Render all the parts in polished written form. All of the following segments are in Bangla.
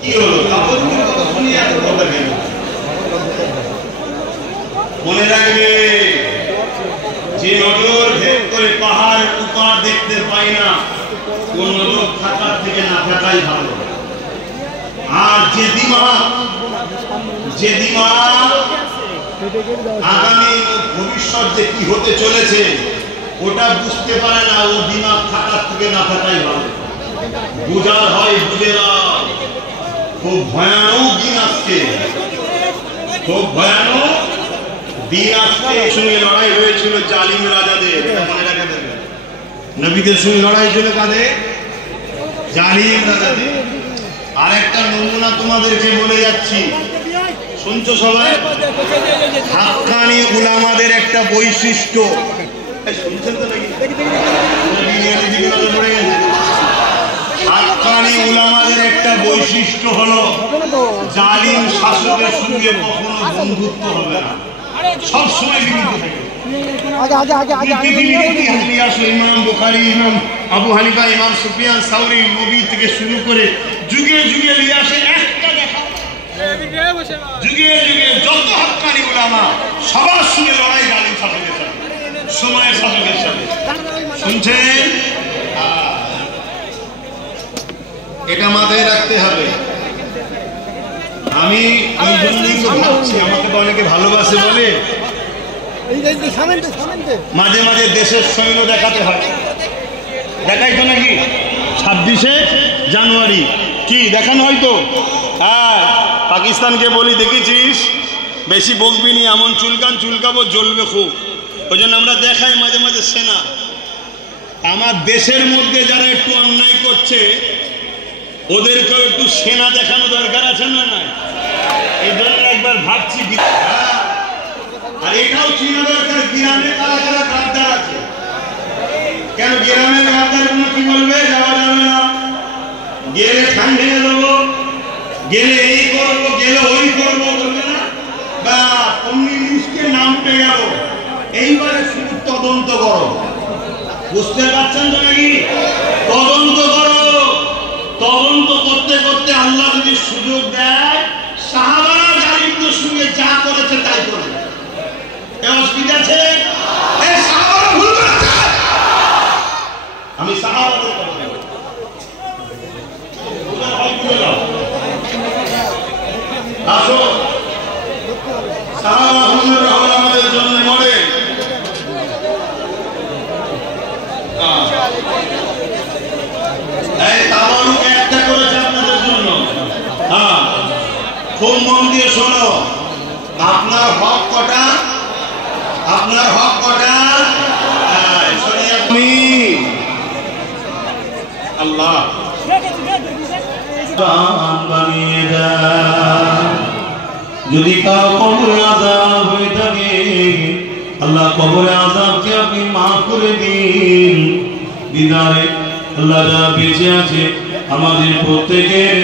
কি হলো কাপড়গুলো তো শুনি এত কথা কেন? মনে রাখবে যে নজর ভেদ করে পাহাড় উপার দেখতে পাই না, কোন নজর থাকার থেকে না থাকাই ভালো। আর যে দিমাগ আগামী ভবিষ্যৎ যে কি হতে চলেছে ওটা বুঝতে পারে না, ও দিমাগ থাকার থেকে না থাকাই ভালো। বুঝার হয় বুঝে না। খুব ভয়ানক দিন আসছে, খুব ভয়ানক দিন আসছে। সঙ্গে লড়াই হয়েছিল জালিম রাজাদের, মনে রাখা দেবে। নবীদের সঙ্গে লড়াই ছিল কাদের? জালিম রাজাদের। আর একটা নমুনা তোমাদেরকে বলে যাচ্ছি, শুনছো সবাই? হাক্কানি উলামাদের একটা বৈশিষ্ট্য, শুনছেন তো নাকি? হাক্কানি উলামাদের একটা বৈশিষ্ট্য হলো জালিম শাসকের সঙ্গে কখনো বন্ধুত্ব হবে না, সব সময় বিরুদ্ধে থাকে। ইমাম বুখারী, ইমাম আবু হানিফা, ইমাম সুফিয়ান সাউরি, নবী থেকে শুরু করে যুগে যুগে নিয়ে আসে একটা দেখা। যুগে যুগে যত হাক্কানি উলামা সবার সঙ্গে লড়াই জালিম শাসকের সাথে, সময়ের শাসকের সাথে। শুনছেন? এটা মাথায় রাখতে হবে। আমি এই জন্যই তো ভাবছি, আমাকে তো অনেকে ভালোবাসে বলে মাঝে মাঝে দেশের সৈন্য দেখাতে হয়। দেখাই তো নাকি 26শে জানুয়ারি কি দেখানো হয়তো? হ্যাঁ, পাকিস্তানকে বলি দেখেছিস বেশি বকবি নি, এমন চুলকাবো জ্বলবে খুব। ওই জন্য আমরা দেখাই মাঝে মাঝে সেনা। আমার দেশের মধ্যে যারা একটু অন্যায় করছে ওদেরকেও একটু সেনা দেখানো দরকার আছে না? নাই? এই জন্য একবার ভাবছি। আর এটাও চিনা দরকার গ্রামে কারা কারা গাদ্দার আছে। কেন গ্রামের গাদ্দার গুলো কি বলবে? যাওয়া যাবে না, গেলে ঠান ভেঙে দেবো, গেলে এই করবো, গেলে ওই করবো, বলবে না? বা কমিউনিস্টের নাম পেয়ে গেল। এইবারে শুধু তদন্ত করো, বুঝতে পারছেন তো নাকি? তদন্ত করো। তদন্ত করতে করতে আল্লাহ যদি সুযোগ দেয়, সাহাবারা জালিমদের সঙ্গে যা করেছে তাই করবে। অসুবিধা আছে? সাহাবারা ভুল করেছে, আমি সাহাবাদের কথা বলবো। আসো, সাহাবা হুজুর আমাদের জন্য মরে। একটা করেছে আপনাদের জন্য। হ্যাঁ, খুব মন দিয়ে শোনো। আপনার হক কটা? আপনার হক কটা? আপনি আল্লাহ বানিয়ে দেন। যদি কারো কবরে আযাব হয়ে থাকে, আল্লাহ কবরে আযাবকে আপনি মাফ করে দিন। দিদারে আল্লাহ যারা বেঁচে আছে আমাদের প্রত্যেকের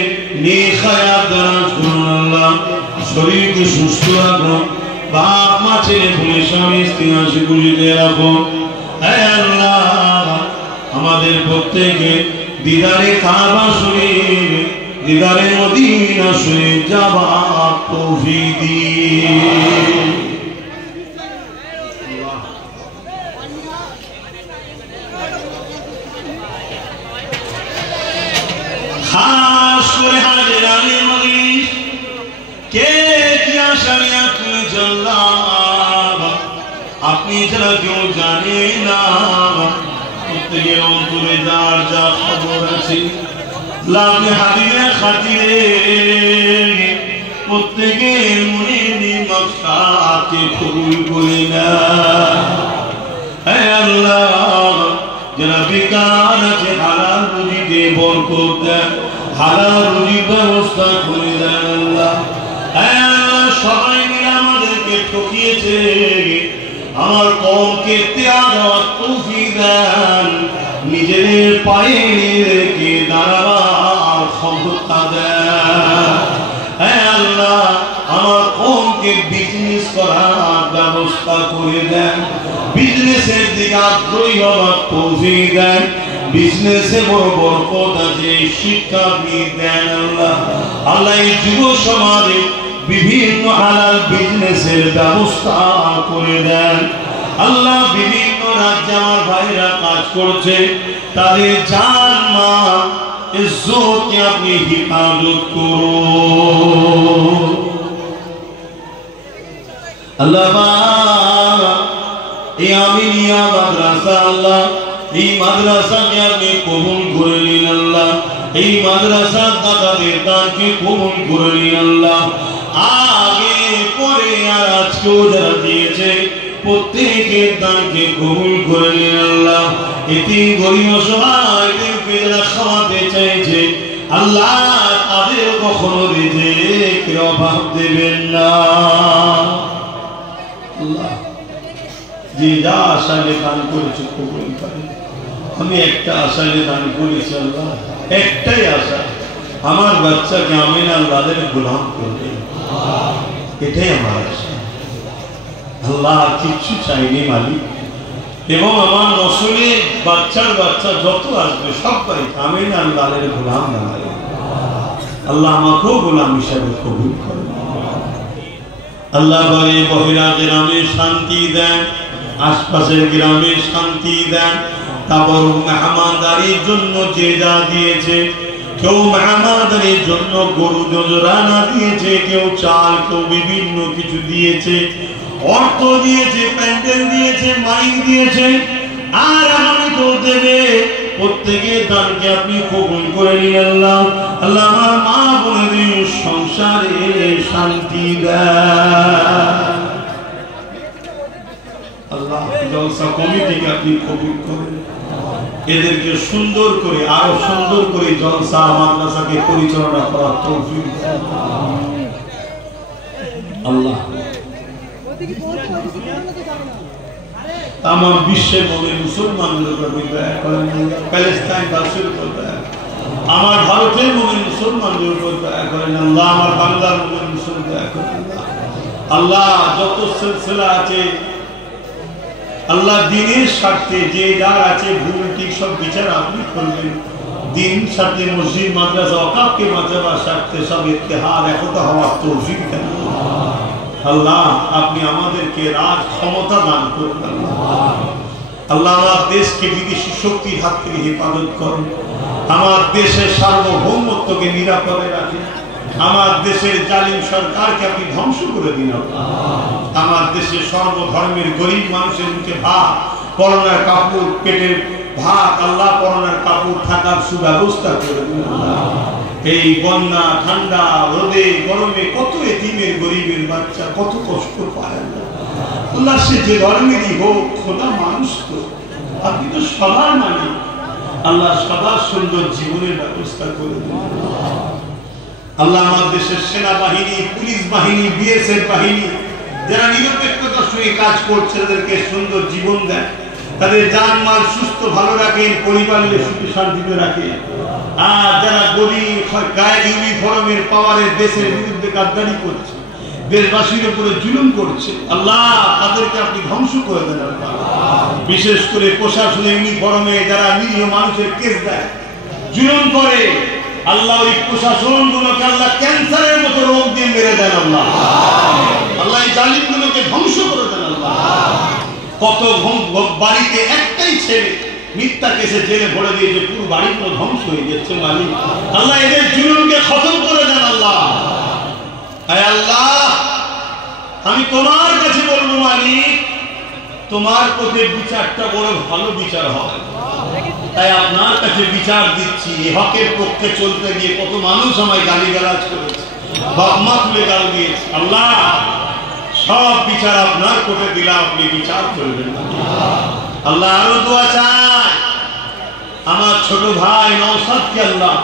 নেক হায়াত দারাজ করুন। আল্লাহ শরীরকে সুস্থ রাখুন, বাপ মা ছেলে পুলে স্বামী স্ত্রী হাসি খুশিতে রাখুন। হে আল্লাহ, আমাদের প্রত্যেকে দিদারে কাবা শরীফ, দিদারে মদিনা শরীফ যাবার তৌফিক দিন। খাস করে হাজিরানে মজলিস কে কিয়া শরিয়ত জাল্লাহ, আপনি ছাড়া কেউ জানে না। প্রত্যেকের অন্তরে যার যা খবর আছে, লাভে হাবিবের খাতিরে প্রত্যেকের মনে নিমককে কবুল করে না। হে আল্লাহ, যারা বেকার আছে হালাল রুজিতে বরকত দেন, হালাল রুজির ব্যবস্থা করে দেন। আল্লাহ, হে আল্লাহ, সবাই মিলে আমাদেরকে ঠকিয়েছে, আমার কওমকে ত্যাগ দেওয়ার তৌফিক দেন। নিজেদের পায়ে রেখে দাঁড়াবার ক্ষমতা দেন। হে আল্লাহ, আমার কওমকে বিজনেস করার ব্যবস্থা করে দেন, বিজনেসের দিকে আগ্রহী হওয়ার তৌফিক দেন, বিজনেসে বড় বরকত আছে, শিক্ষা আপনি দেন আল্লাহ। আল্লাহ এই যুব সমাজে বিভিন্ন হালাল বিজনেসের ব্যবস্থা করে দেন আল্লাহ। বিভিন্ন রাজ্যে আমার ভাইরা কাজ করছে, তাদের জান মাল ইজ্জতকে আপনি হিফাজত করুন আল্লাহ। এই আমিনিয়া মাদ্রাসা আল্লাহ, এই মাদ্রাসাকে আপনি কবুল করে নিন আল্লাহ। এই মাদ্রাসার দাতাদের দানকে কবুল করে নিন আল্লাহ। আগে পরে আর আজকেও যারা দিয়েছে প্রত্যেকের দানকে কবুল করে নিন আল্লাহ। এতে গরিব অসহায়দেরকে যারা খাওয়াতে চাইছে আল্লাহ, তাদের কখনো রিজিকের অভাব দেবেন না আল্লাহ। যে যা আশায় দান করেছে কবুল করে। আমি একটা আশায় দান করেছি আল্লাহ, একটাই আশা, আমার বাচ্চাকে আমিন আল্লাহদের গোলাম করবে, এটাই আমার আশা আল্লাহ। কিচ্ছু চাইনি মালিক। এবং আমার নসলে বাচ্চার বাচ্চা যত আসবে সবাই আমিন আল্লাহদের গোলাম বানাবে আল্লাহ। আমাকেও গোলাম হিসাবে কবুল করে আল্লাহ। বলে বহিরা গ্রামে শান্তি দেন, আশপাশের গ্রামে শান্তি দেন। তারপর মেহমানদারির জন্য যে যা দিয়েছে, কেউ মেহমানদারির জন্য গরু জোজরানা দিয়েছে, কেউ চাল, কেউ বিভিন্ন কিছু দিয়েছে, অর্থ দিয়েছে, প্যান্ডেল দিয়েছে, মাইক দিয়েছে, আর আমি তো দেবে। প্রত্যেকের দানকে আপনি কবুল করে নিন আল্লাহ। আল্লাহ আমার মা বোনদের সংসারে শান্তি দেন আল্লাহ। জলসা কমিটিকে আপনি কবুল করেন, এদেরকে সুন্দর করে আরো সুন্দর করে জলসা মাদ্রাসাকে পরিচালনা করার তৌফিক দেন আল্লাহ। আমার বিশ্বের মধ্যে মুসলমানদের উপর দয়া করেন, প্যালেস্টাইনবাসীর উপর দয়া, আমার ভারতের মধ্যে মুসলমানদের উপর দয়া করেন আল্লাহ। আমার বাংলার মধ্যে মুসলমান দয়া করেন আল্লাহ। যত সিলসিলা আছে আল্লাহ, দিনের স্বার্থে যে যার আছে ভুল ঠিক সব বিচার আপনি করবেন। দিন স্বার্থে মসজিদ মাদ্রাসা ওয়াকফকে বাঁচাবার স্বার্থে সব ইত্তেহাদ একতা হওয়ার তৌফিক দেন আল্লাহ। আপনি আমাদেরকে রাজ ক্ষমতা দান করুন আল্লাহ। আমার দেশকে বিদেশি শক্তির হাত থেকে হেফাজত করেন, আমার দেশের সার্বভৌমত্বকে নিরাপদে রাখেন, আমার দেশের জালিম সরকারকে আপনি ধ্বংস করে দিন আল্লাহ। আমার দেশের সর্বধর্মের গরিব মানুষের মুখে ভাত, পরনার কাপড়, পেটের ভাত আল্লাহ, পরনার কাপড় থাকার সুব্যবস্থা করে দিন আল্লাহ। এই বন্যা, ঠান্ডা, রোদে, গরমে কত এতিমের গরিবের বাচ্চা কত কষ্ট পায় আল্লাহ। সে যে ধর্মেরই হোক, খোদা মানুষ তো, আপনি তো সবার মালিক আল্লাহ। সবার সুন্দর জীবনের ব্যবস্থা করে দিন আল্লাহ। আমার দেশের সেনাবাহিনী, পুলিশ বাহিনী, বিএসএফ বাহিনী যারা নিরপেক্ষতার সঙ্গে কাজ করছে, তাদেরকে সুন্দর জীবন দেন, তাদের জানমাল সুস্থ ভালো রাখেন, পরিবারের সুখে শান্তিতে রাখেন। আর যারা গরিব গায়ের ইউনিফর্মের পাওয়ারে দেশের বিরুদ্ধে গাদ্দারি করছে, দেশবাসীর উপরে জুলুম করছে আল্লাহ, তাদেরকে আপনি ধ্বংস করে দেন আল্লাহ। বিশেষ করে প্রশাসনের ইউনিফর্মে যারা নিরীহ মানুষের কেস দেয়, জুলুম করে আল্লাহ, ওই প্রশাসন গুলোকে আল্লাহ ক্যান্সারের মতো রোগ দিয়ে মেরে দেন আল্লাহ। আল্লাহ এই জালিম গুলোকে ধ্বংস করে দেন আল্লাহ। কত বাড়িতে একটাই ছেলে মিথ্যা কেসে জেলে ভরে দিয়েছে, পুরো বাড়িগুলো ধ্বংস হয়ে যাচ্ছে মালিক আল্লাহ। এদের জুলুমকে খতম করে দেন আল্লাহ। আল্লাহ আমি তোমার কাছে বলবো মালিক, তোমার প্রতি বিচারটা বড় ভালো বিচার হয়, তাই আপনার কাছে বিচার দিচ্ছি। হকের পক্ষে চলতে গিয়ে কত মানুষ আমায় গালিগালাজ করেছে, বাপ-মা তুলে গাল দিয়েছে আল্লাহ। সব বিচার আপনার কোর্টে দিলাম, আপনি বিচার করবেন আল্লাহ। আরো দোয়া চাই আমার ছোট ভাই নওশাদকে আল্লাহ,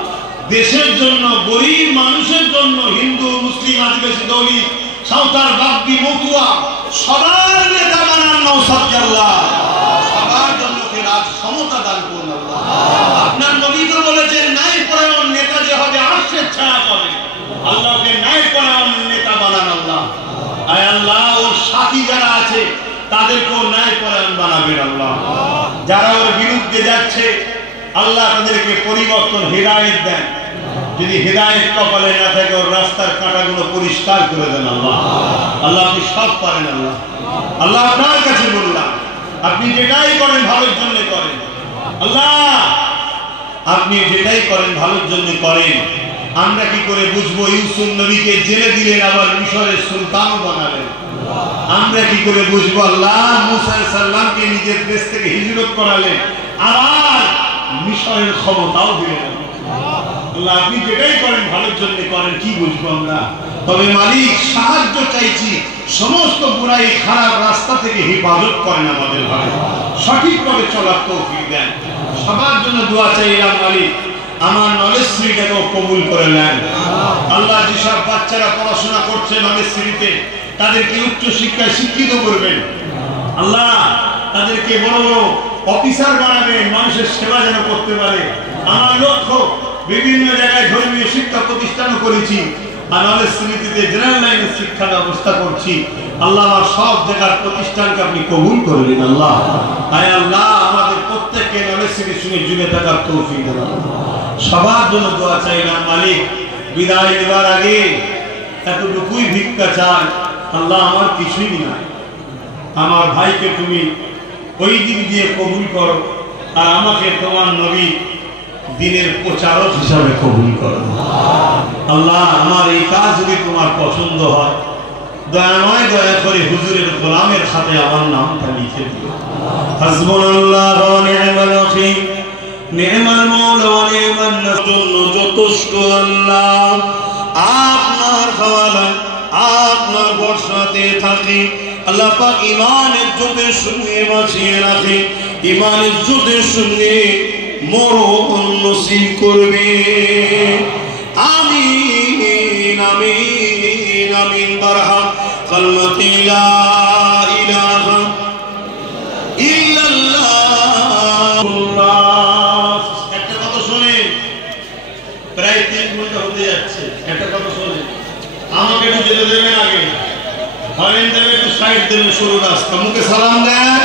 দেশের জন্য, গরিব মানুষের জন্য, হিন্দু, মুসলিম, আদিবাসী, দলিত, সাঁওতাল, বাগদি, মতুয়া সবার নেতা বানান নওশাদকে আল্লাহ। সবার জন্য রাজ ক্ষমতা দান করুন আল্লাহ। আপনার নবী তো বলেছেন, ন্যায় পরায়ণ নেতা যে হবে আরশের ছায়া পাবে। আল্লাহকে ন্যায় পরায়ণ নেতা বানান আল্লাহ। আয় আল্লাহ, ওর সাথী যারা আছে তাদেরকেও ন্যায় পরায়ণ বানাবেন আল্লাহ। যারা ওর বিরুদ্ধে যাচ্ছে আল্লাহ তাদেরকে পরিবর্তন হেদায়েত দেন। যদি হেদায়েত কপালে না থাকে ওর রাস্তার কাঁটাগুলো পরিষ্কার করে দেন আল্লাহ। আল্লাহ আপনি সব পারেন আল্লাহ। আল্লাহ আপনার কাছে বললাম আপনি যেটাই করেন ভালোর জন্য করেন আল্লাহ, আপনি যেটাই করেন ভালোর জন্য করেন। আমরা কি করে বুঝবো ইউসুফ নবীকে জেলে দিলেন আবার মিশরের সুলতানও বানালেন? আমরা কি করে বুঝবো আল্লাহ মুসা আলাইহিস সালামকে নিজের দেশ থেকে হিজরত করালেন আবার মিশরের ক্ষমতাও দিলেন? আল্লাহ আপনি যেটাই করেন ভালোর জন্য করেন, কি বুঝবো আমরা? তবে মালিক সাহায্য চাইছি, সমস্ত বুরাই খারাপ রাস্তা থেকে হেফাজত করেন আমাদের ভাই, সঠিকভাবে চলার তৌফিক দেন। সবার জন্য দোয়া চাইলাম মালিক আমার নলেজ শ্রীটাকেও কবুল করে নেন আল্লাহ। যেসব বাচ্চারা পড়াশোনা করছে নলেজ শ্রীতে তাদেরকে উচ্চ শিক্ষায় শিক্ষিত করবেন আল্লাহ, তাদেরকে বড় বড় অফিসার বানাবেন, মানুষের সেবা যেন করতে পারে। আমার লক্ষ্য বিভিন্ন জায়গায় ধর্মীয় শিক্ষা প্রতিষ্ঠানও করেছি আর নলেজ শ্রীতে জেনারেল লাইনের শিক্ষা ব্যবস্থা করছি আল্লাহ। আমার সব জায়গার প্রতিষ্ঠানকে আপনি কবুল করবেন আল্লাহ। আয় আল্লাহ আমাদের প্রত্যেককে নলেজ শ্রীর সঙ্গে জুড়ে থাকার তৌফিক দেন। সবার জন্য দোয়া চাইলাম মালিক। বিদায় দেওয়ার আগে এতটুকুই ভিক্ষা চাই আল্লাহ, আমার কিছুই নাই, আমার ভাইকে তুমি ওই দিক দিয়ে কবুল করো আর আমাকে তোমার নবী দিনের প্রচারক হিসাবে কবুল করো আল্লাহ। আমার এই কাজ যদি তোমার পছন্দ হয় দয়াময় দয়া করে হুজুরের গোলামের হাতে আমার নামটা লিখে দিও। হাসবুনাল্লাহু ওয়া নি'মাল ওয়াকিল, নি'মাল মাওলা ওয়া নি'মান নাসির। যথেষ্ট আল্লাহ আপনার হাওয়ালা আপনার বর্ষাতে থাকি আল্লাহ পাক ঈমানের ইজ্জতের সঙ্গে বাঁচিয়ে রাখে, ঈমানের ইজ্জতের সঙ্গে মরণ নসিব করবে। আমিন আমিন আমিন। বারহাম কালমাতি লা ইলাহা ইল্লাল্লাহ। একটা কথা শুনে প্রায় 3 ঘন্টা হতে যাচ্ছে। একটা কথা শুনে আমাকে একটু যেতে দেবেন, আগে হরেন দেবে, একটু সাইড দেবে, সরু রাস্তা, মুখে সালাম দেন।